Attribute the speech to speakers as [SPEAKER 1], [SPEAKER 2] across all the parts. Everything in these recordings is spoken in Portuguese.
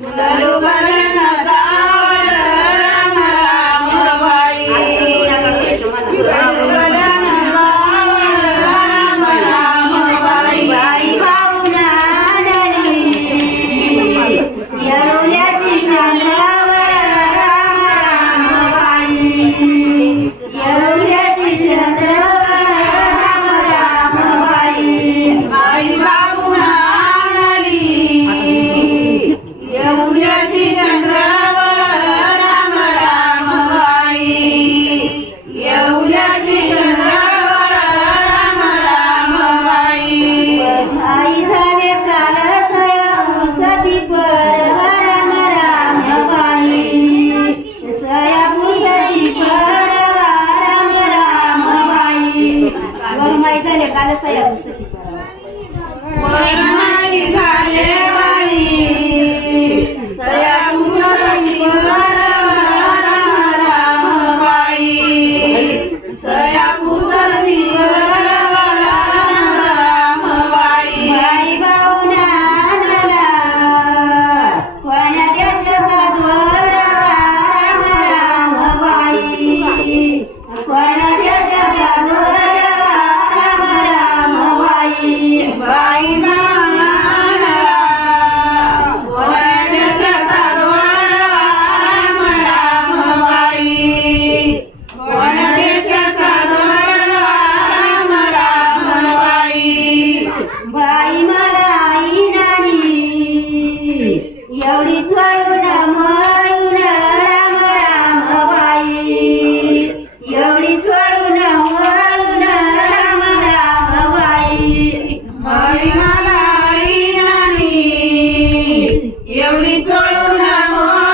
[SPEAKER 1] முதலுவ يدعون مرادا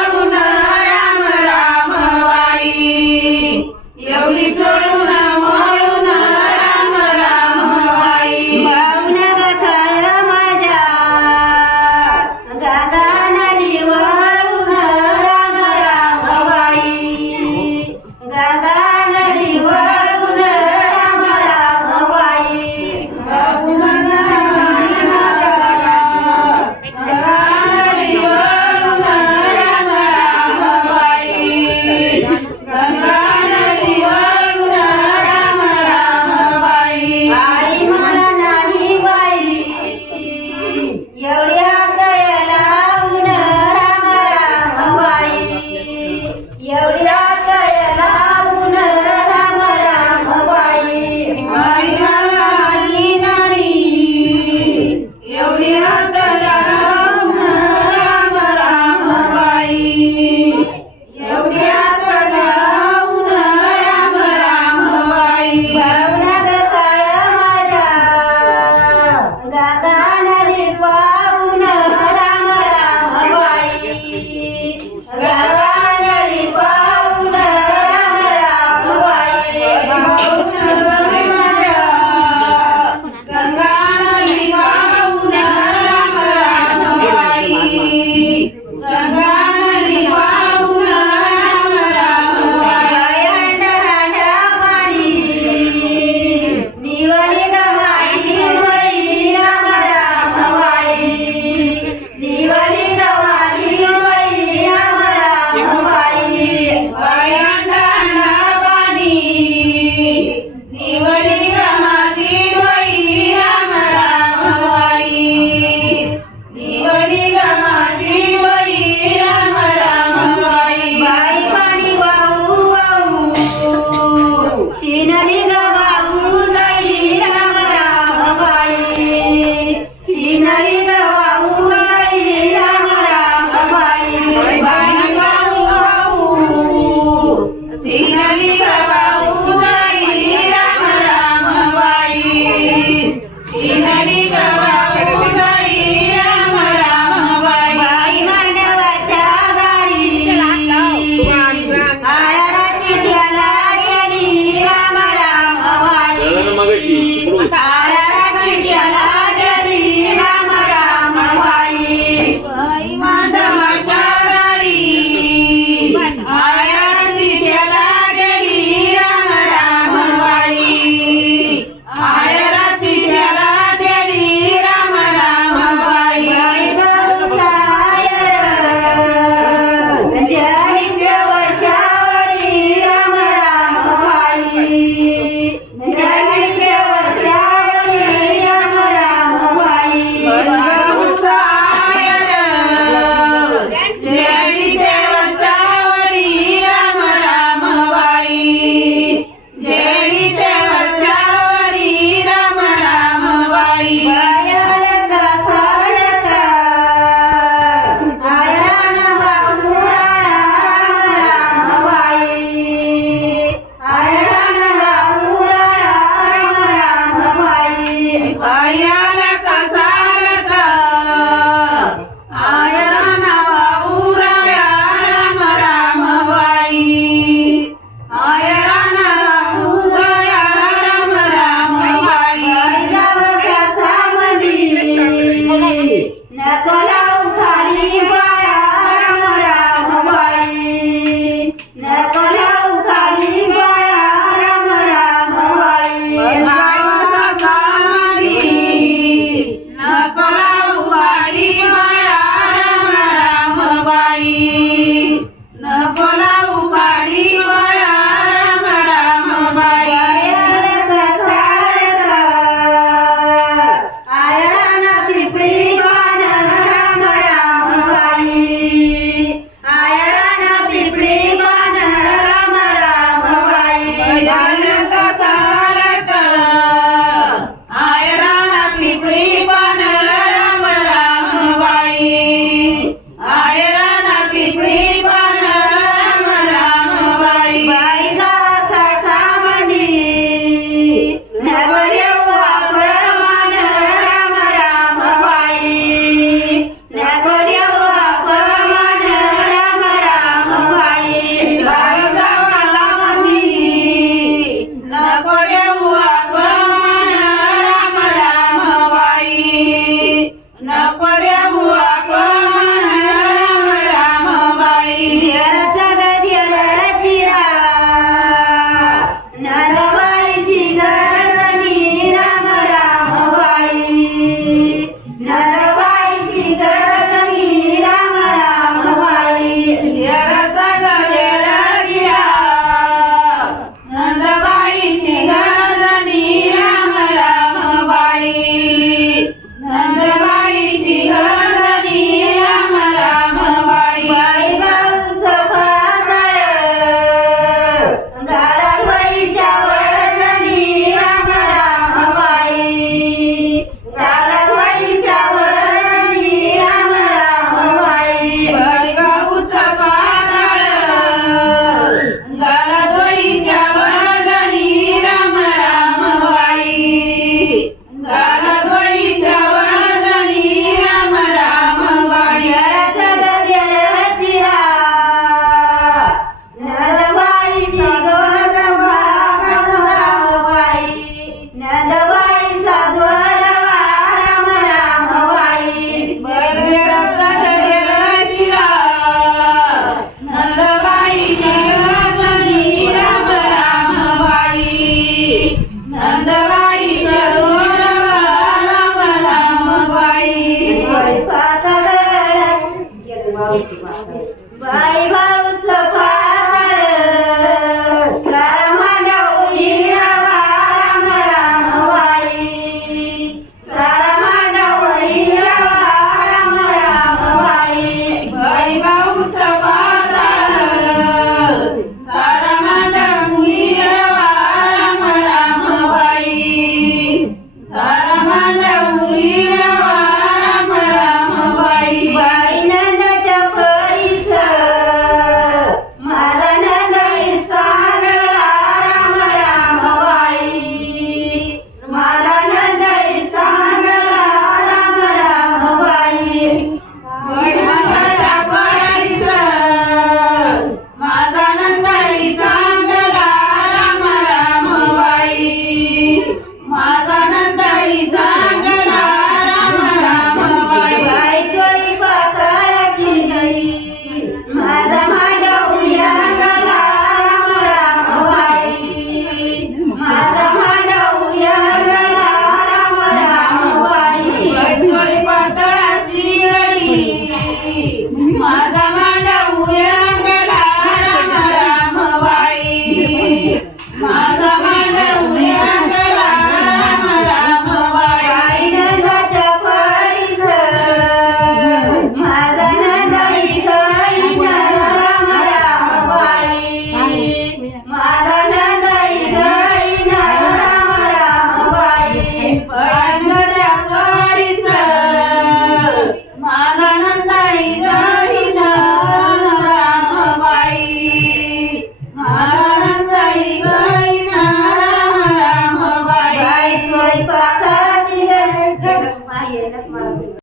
[SPEAKER 1] Vai.